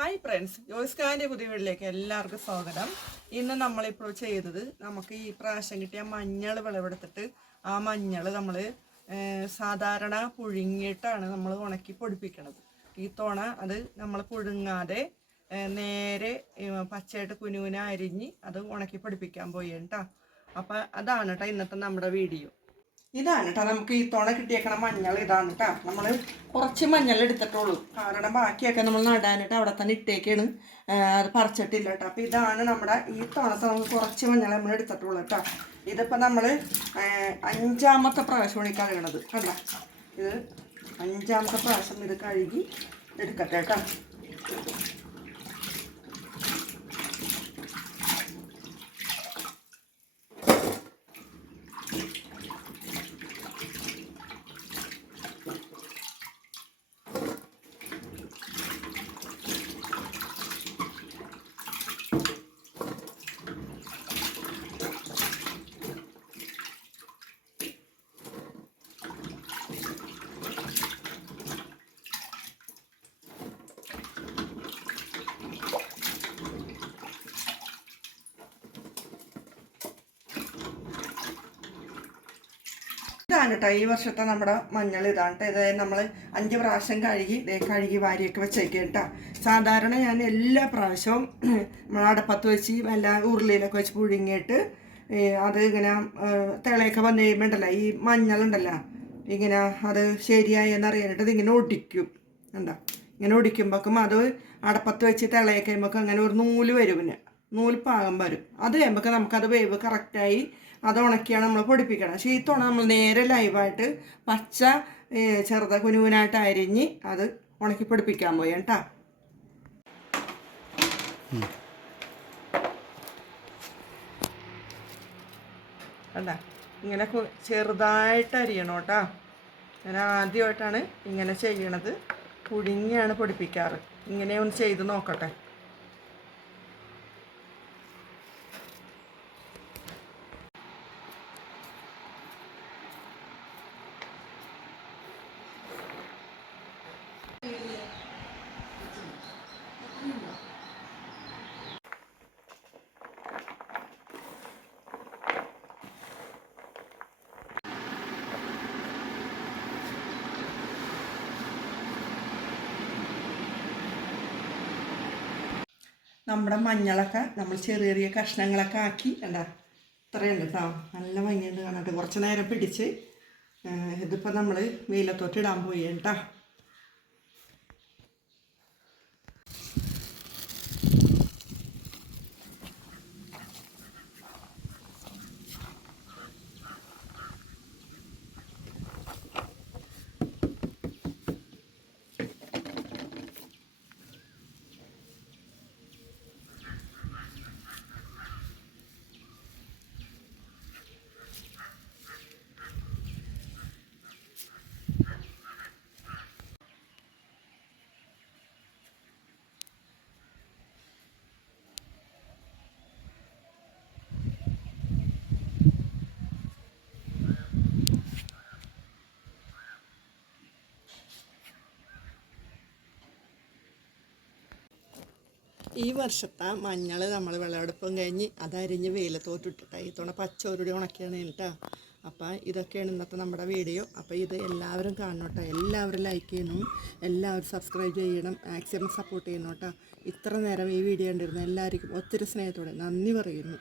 Hi friends, ജോയ്സ്കാൻ്റെ പുതിയ വീട്ടിലേക്ക് എല്ലാവർക്കും സ്വാഗതം. ഇന്ന് നമ്മളിപ്പോൾ ചെയ്തത് നമുക്ക് ഈ പ്രാവശ്യം കിട്ടിയ മഞ്ഞൾ വിളവെടുത്തിട്ട് ആ മഞ്ഞൾ നമ്മൾ സാധാരണ പുഴുങ്ങിയിട്ടാണ് നമ്മൾ ഉണക്കി പൊടിപ്പിക്കണത്. ഈ തോണ അത് നമ്മൾ പുഴുങ്ങാതെ നേരെ പച്ചയായിട്ട് കുനുകുന അരിഞ്ഞ് അത് ഉണക്കി പൊടിപ്പിക്കാൻ പോയി കേട്ടോ. അപ്പം അതാണ് കേട്ടോ ഇന്നത്തെ നമ്മുടെ വീഡിയോ. ഇതാണ് കേട്ടോ നമുക്ക് ഈ തുണ കിട്ടിയേക്കണ മഞ്ഞൾ ഇതാണ് കേട്ടോ. നമ്മൾ കുറച്ച് മഞ്ഞൾ എടുത്തിട്ടുള്ളൂ, കാരണം ബാക്കിയൊക്കെ നമ്മൾ നടാനിട്ട് അവിടെ തന്നെ ഇട്ടേക്കാണ്, അത് പറിച്ചിട്ടില്ല കേട്ടോ. അപ്പോൾ ഇതാണ് നമ്മുടെ ഈ തുണത്തെ നമുക്ക് കുറച്ച് മഞ്ഞൾ നമ്മൾ എടുത്തിട്ടുള്ളൂ കേട്ടോ. ഇതിപ്പോൾ നമ്മൾ 5ാമത്തെ പ്രാവശ്യമാണ് ഈ കഴുകണത് കണ്ട. ഇത് 5ാമത്തെ പ്രാവശ്യം ഇത് കഴുകി എടുക്കട്ടെ കേട്ടോ. ഇതാണ് കേട്ടോ ഈ വർഷത്തെ നമ്മുടെ മഞ്ഞൾ ഇതാണ് കേട്ടോ. ഇത് നമ്മൾ 5 പ്രാവശ്യം കഴുകി വാരിയൊക്കെ വെച്ചേക്കാം കേട്ടോ. സാധാരണ ഞാൻ എല്ലാ പ്രാവശ്യവും നമ്മൾ അടപ്പത്ത് വെച്ച് എല്ലാ ഉരുളിയിലൊക്കെ വെച്ച് പുഴുങ്ങിയിട്ട് അത് ഇങ്ങനെ തിളയൊക്കെ വന്നു കഴിയുമ്പോണ്ടല്ലോ ഈ മഞ്ഞളുണ്ടല്ലോ ഇങ്ങനെ അത് ശരിയായി എന്നറിയാനായിട്ട് ഇതിങ്ങനെ ഒടിക്കും. എന്താ ഇങ്ങനെ ഒടിക്കുമ്പോഴേക്കും അത് അടപ്പത്ത് വെച്ച് തിളയൊക്കെ കഴിയുമ്പോൾ അങ്ങനെ ഒരു നൂല് വരും, പിന്നെ നൂല് പാകം വരും. അത് കഴിയുമ്പോൾ നമുക്കത് വേവ് കറക്റ്റായി അത് ഉണക്കിയാണ് നമ്മൾ പൊടിപ്പിക്കണം. പക്ഷേ ഈ തുണ നമ്മൾ നേരെ ലൈവായിട്ട് പച്ച കുനുകുനായിട്ട് അരിഞ്ഞ് അത് ഉണക്കി പൊടിപ്പിക്കാൻ പോയി കേട്ടോ. അല്ല ഇങ്ങനെ ചെറുതായിട്ട് അരിയണം കേട്ടോ. ഞാൻ ആദ്യമായിട്ടാണ് ഇങ്ങനെ ചെയ്യണത്, പുഴുങ്ങിയാണ് പൊടിപ്പിക്കാറ്. ഇങ്ങനെ ഒന്ന് ചെയ്ത് നോക്കട്ടെ. നമ്മുടെ മഞ്ഞളൊക്കെ നമ്മൾ ചെറിയ ചെറിയ കഷ്ണങ്ങളൊക്കെ ആക്കി എന്താ ഇത്രയുണ്ട് കേട്ടോ. നല്ല ഭംഗിയുണ്ട് കാണട്ടെ. കുറച്ച് നേരം പിടിച്ച് ഇതിപ്പോൾ നമ്മൾ വെയിലത്തോട്ട് ഇടാൻ പോയി കേട്ടോ. ഈ വർഷത്തെ മഞ്ഞൾ നമ്മൾ വിളവെടുപ്പും കഴിഞ്ഞ് അതരിഞ്ഞ് വെയിലത്തോട്ടിട്ടിട്ട് ഈ തവണ പച്ചോരുടി ഉണക്കിയാണ് കേട്ടോ. അപ്പോൾ ഇതൊക്കെയാണ് ഇന്നത്തെ നമ്മുടെ വീഡിയോ. അപ്പോൾ ഇത് എല്ലാവരും കാണണം കേട്ടോ. എല്ലാവരും ലൈക്ക് ചെയ്യണം, എല്ലാവരും സബ്സ്ക്രൈബ് ചെയ്യണം, മാക്സിമം സപ്പോർട്ട് ചെയ്യണം കേട്ടോ. ഇത്ര നേരം ഈ വീഡിയോ കണ്ടിരുന്നു എല്ലാവർക്കും ഒത്തിരി സ്നേഹത്തോടെ നന്ദി പറയുന്നു.